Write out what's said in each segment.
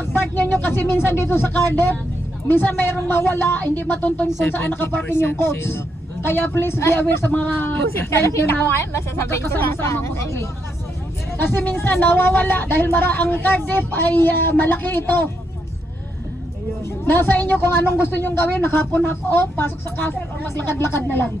pag-park nyo kasi minsan dito sa Cardiff, minsan mayroong mawala, hindi matuntun kung saan nakaparking yung coach. Kaya please be aware sa mga guys nyo na magkakasama-sama mostly. Kasi minsan nawawala dahil ang Cardiff ay malaki ito. Nasa inyo kung anong gusto nyong gawin, nakapon o pasok sa castle o maglakad-lakad na lang.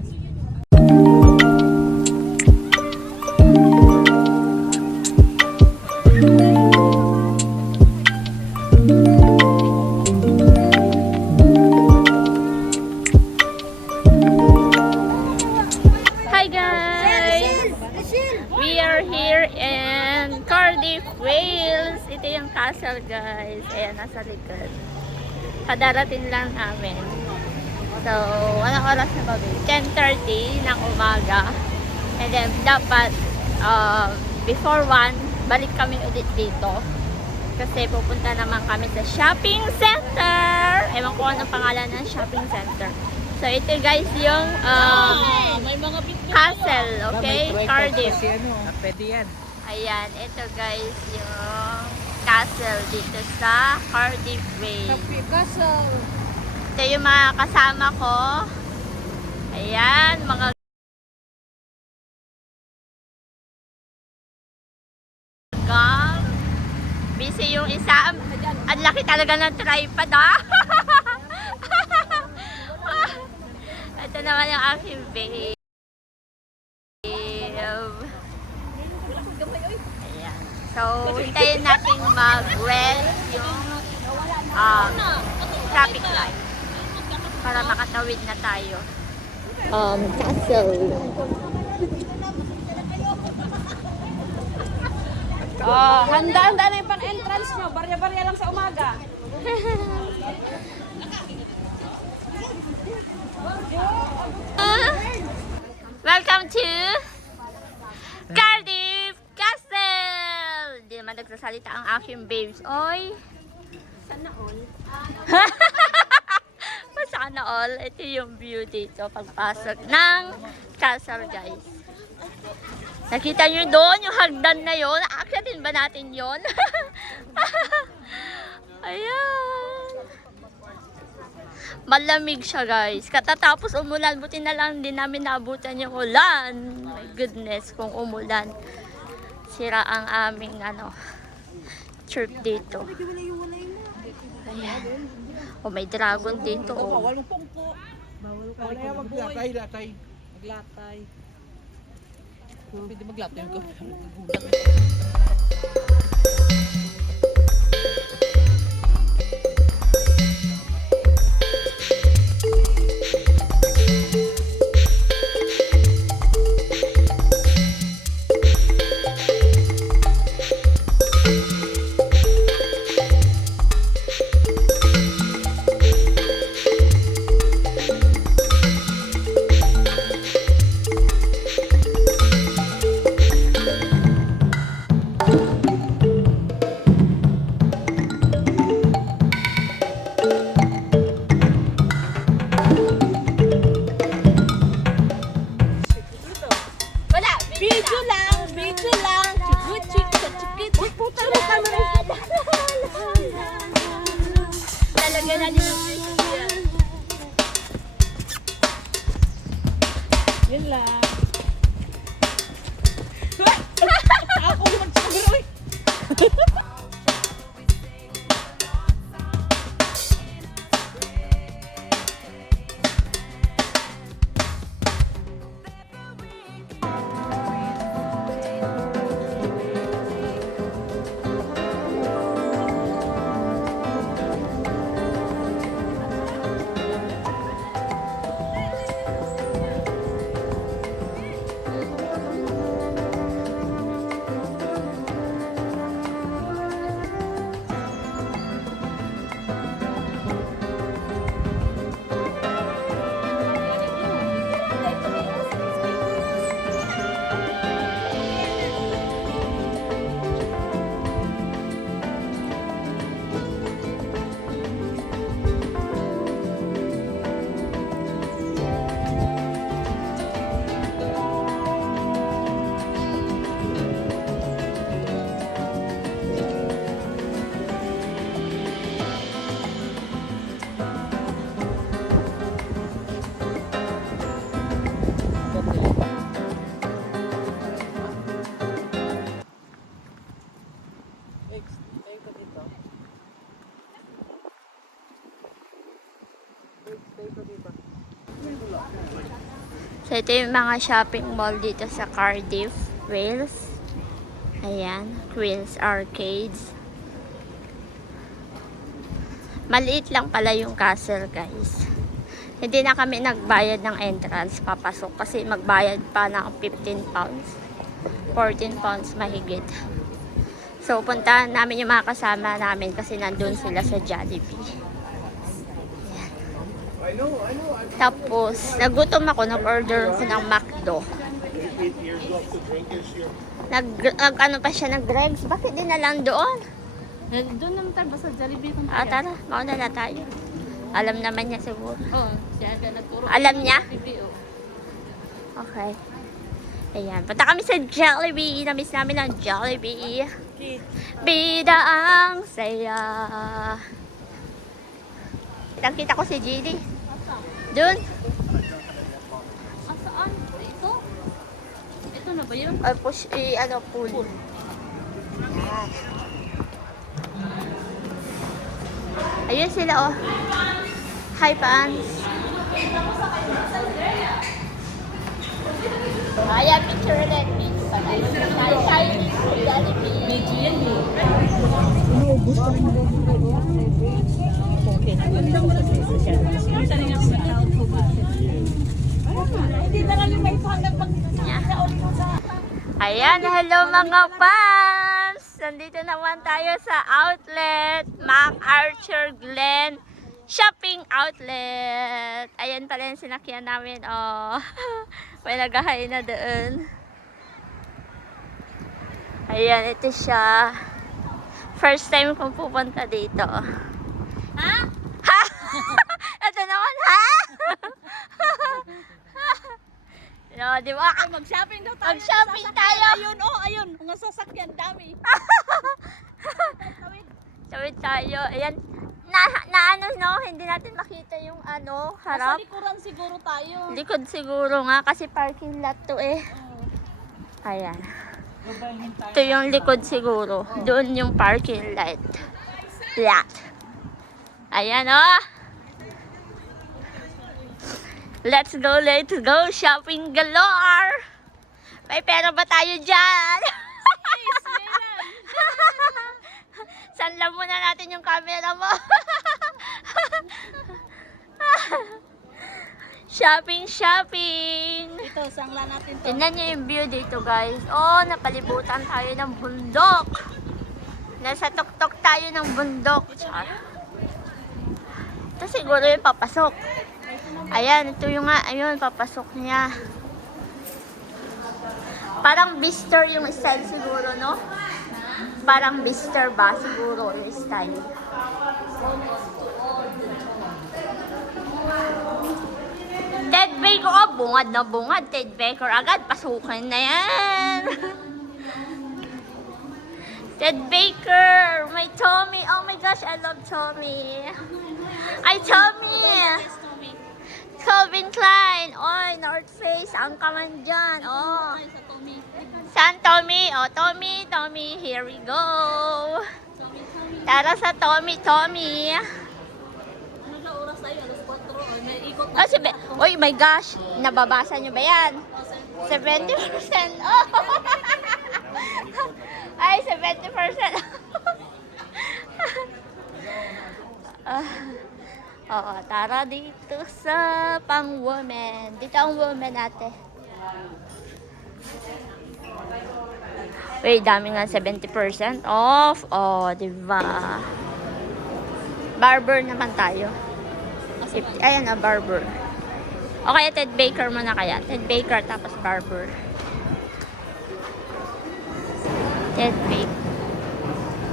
Hi guys! We are here in Cardiff, Wales. Ito yung castle guys. Ayan, nasa likod. Kadarating lang namin. So, anong oras na ba? 10:30 ng umaga. And then, dapat before 1, balik kami ulit dito. Kasi pupunta naman kami sa shopping center. Ewan ko anong pangalan ng shopping center. So, ito guys yung may mga castle, okay? Cardiff. Pwede yan. Ayan, ito guys yung castle dito sa Cardiff Wales. Castle. Ito yung mga kasama ko. Ayan, mga gang. Busy yung isa. Ang laki talaga ng tripod, ah. Ito naman yung aking babe. Ayan. So, hintayin natin mag-red yung traffic light para makatawid na tayo. Castle. Handa-handa na yung pan-entrance nyo. Barya-barya lang sa umaga. Welcome to Cardiff Castle! Hindi naman nagsasalita ang aking babes. Oy! Sana all. Sana all. Ito yung view dito pagpasok ng castle guys. Nakita nyo doon yung hagdan na yon? Aakyatin ba natin yon? Ayan. Malamig siya guys. Katatapos umulan. Buti na lang din namin naabutan yung ulan. My goodness kung umulan. Sira ang aming trip dito. Ayan. Oh, may dragon dito. Oh. Bawal mo pungko. Bawal kaya maglatay. Maglatay. Pwede maglatay ko. Video lang. Chikut. Uy, puta na camera. Talaga na din ang video yan. Yun lang. Ako mag-camera, uy. ko dito. So, ito yung mga shopping mall dito sa Cardiff, Wales. Ayan, Queen's Arcades. Maliit lang pala yung castle, guys. Hindi na kami nagbayad ng entrance papasok kasi magbayad pa ng 15 pounds. 14 pounds mahigit. So, puntahan namin yung mga kasama namin kasi nandun sila sa Jollibee. Tapos, nagutom ako, nag-order ko ng McDo. Ano pa siya, nag-Greg's? Bakit di na lang doon? Doon naman tayo, basta Jollibee kung Ah, tara, mauna na tayo. Alam naman niya siguro. Oo, siya agad nagturo. Alam niya? Jollibee, oh. Okay. Ayan, punta kami sa Jollibee. Namiss namin ang Jollibee. Bida ang saya. Kitang-kita ko si Gilly. Doon. Saan? Ito? Ito na ba yun? Ay, push, ano, pool. Ayun sila, oh. Hi, fans. Ayan, picture ulit. Chinese Jollibee. Medyo yan eh. Ayan, hello mga fans! Nandito naman tayo sa outlet, MacArthur Glen Shopping Outlet. Ayan pala yung sinakyan namin, oh. May nagahay na doon. Ayan, ito siya. First time kong pupunta dito. Ha? Ha? Ito naman, ha? No, di ba? Mag-shopping daw tayo. Mag-shopping tayo. Ayun, oh, ayun. Mga sasakyan, dami. Tawid tayo. Ayan. Na ano, no? Hindi natin makita yung ano, Nasa harap. likuran siguro tayo. Likod siguro nga kasi parking lot to eh. Ayan. Ito yung likod siguro. Doon yung parking lot. Ayan, oh. Let's go, shopping galore! May pera ba tayo dyan? Sanla muna natin yung camera mo. Shopping! Ito, sangla natin to. Tingnan nyo yung view dito, guys. Oh, napalibutan tayo ng bundok. Nasa tuktok tayo ng bundok. Char. Ito siguro yung papasok. Ayan, ito yung nga, ayun, papasok niya. Parang Bister yung style siguro, no? Parang Bister ba siguro yung style. Ted Baker, oh, bungad na bungad. Ted Baker agad, pasukin na yan. Ted Baker, may Tommy. Oh my gosh, I love Tommy. Ay, Tommy! Calvin Klein. Oy, North Face. Ang kaman dyan. Oh. Saan, Tommy? Oh, Tommy. Here we go. Tara sa Tommy. Ano na oras tayo? Alas 4. May ikot Oh, Oy, my gosh. Nababasa nyo ba yan? 70%. Oh. Ay, 70%. Oo, tara dito sa pang-women. Dito ang women ate. Uy, dami nga 70% off. Oh, diba? Barber naman tayo. 50, ayan na, barber. O kaya Ted Baker muna kaya. Ted Baker tapos barber. Ted Baker.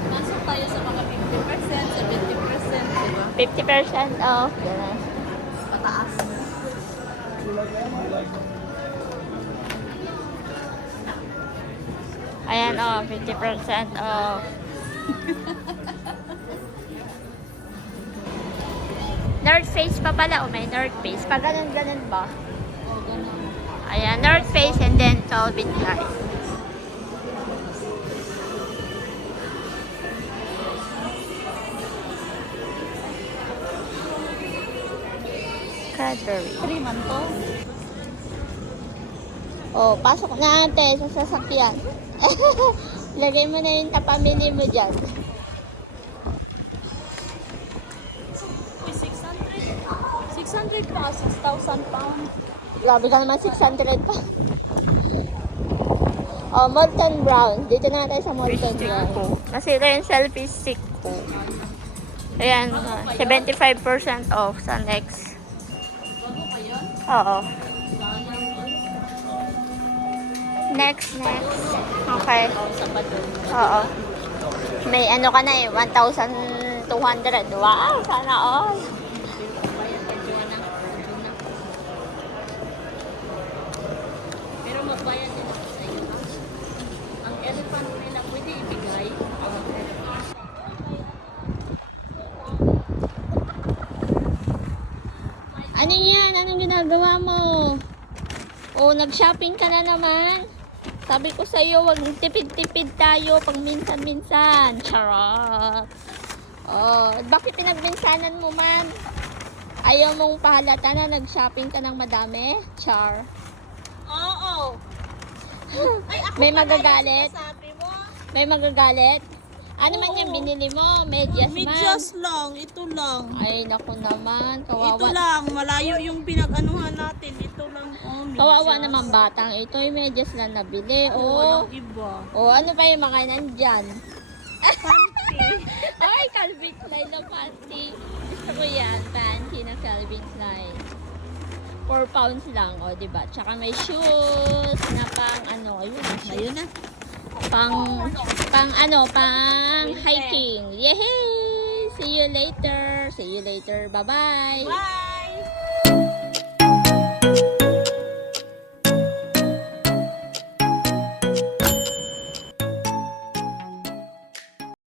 Pasok tayo sa mga 50%, 70%, diba? 50% off. Ganun. Pataas. Ayan, oh, 50% off. North Face pa pala. Oh, may North Face. Pag ganun ba? Oh, ganun. Ayan, North Face and then Calvin Klein. Library. 3 man to. Oh, pasok na ate sa sasakyan. Lagay mo na yung tapamili mo dyan. 600 pa, 6,000 pounds. Grabe ka naman, 600 pa. Oh, Molten Brown. Dito na tayo sa Molten Brown. Kasi ito yung selfie stick ko. Ayan, 75% off sa next. Oo. Next. Okay. Oo. May ano ka na eh, 1,200. Wow, sana all. Pero magbayad din ako sa iyo. Ang elephant nila pwede ibigay. Ano yan? Anong ginagawa mo? O, nag-shopping ka na naman? Sabi ko sa iyo, wag tipid-tipid tayo pag minsan-minsan. Charot. Oh, bakit pinagminsanan mo man? Ayaw mong pahalata na nag-shopping ka ng madami? Char. Oo. Ay, ako May pala magagalit? yung sabi mo. May magagalit? Ano man Oo. yung binili mo? Medyas man? Medyas lang, ito lang. Ay, naku naman. Kawawa. Ito lang, malayo yung pinag-anuhan natin. Ito lang, oh, medyas. Kawawa naman batang ito. Yung medyas lang nabili. Oo, Oh. walang iba. Oh, ano pa yung mga nandyan? Panty. Ay, Calvin Klein na panty. Gusto ko yan, panty na Calvin Klein. 4 pounds lang, o, diba? Tsaka may shoes na pang, ano, ayun. Ayun na. Pang hiking. Yehey! See you later. Bye-bye. Bye!